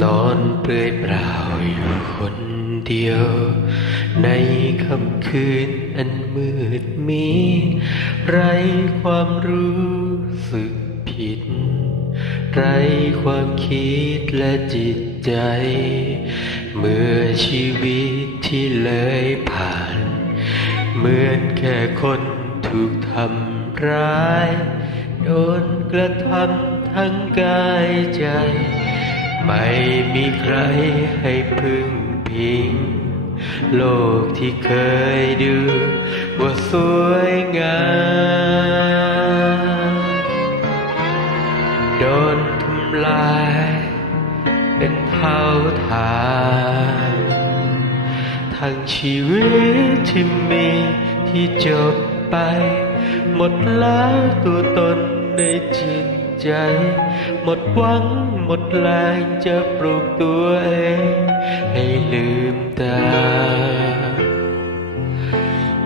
นอนเปลื่อยเปล่าอยู่คนเดียว ในค่ำคืนอันมืดมิดไรความรู้สึกผิด ไรความคิดและจิตใจ เมื่อชีวิตที่เลยผ่าน เหมือนแค่คนถูกทำร้าย โดนกระทำทั้งกายใจ ไม่มีใครให้พึ่งพิง โลกที่เคยดูว่าสวยงามโดนทำลาย เป็นเท่าฐานทั้งชีวิตที่มีที่จบไป หมดแล้วตัวตนในจิต ใจ หมดหวังหมดแรงจะปลุกตัวเองให้ลืมตา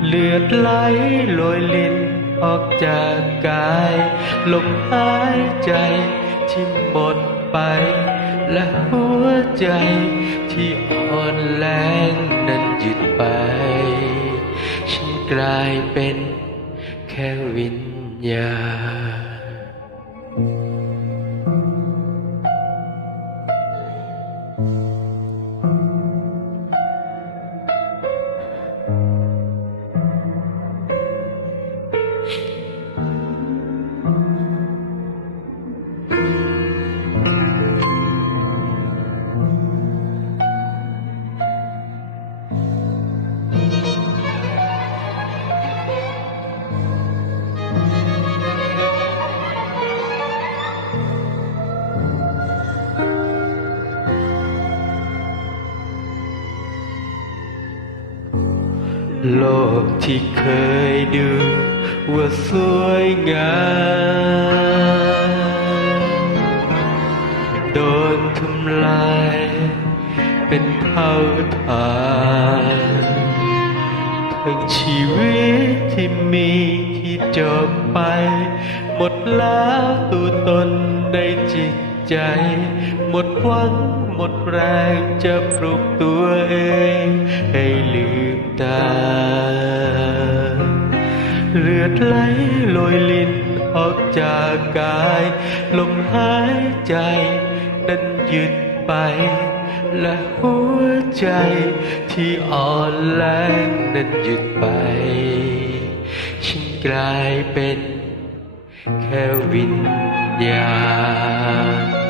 เลือดไหลโลอยลิ้นออกจากกาย ลมหายใจที่หมดไป และหัวใจที่อ่อนแรงนั้นหยุดไป ฉันกลายเป็นแค่วิญญาณ Thank you. โลกที่เคยดูว่าสวยงามโดนทำลาย เป็นเท่าฐานทั้งชีวิตที่มีที่จบไป หมดแล้วตัวตนในจิตใจ หมดหวังหมดแรงจะปลุกตัวเอง ให้ลืม ตา เลือดไหลลอยลินออกจากกาย ลมหายใจ นั้นหยุดไป และหัวใจที่อ่อนแรงนั้นหยุดไป ฉันกลายเป็นแค่วิญญาณ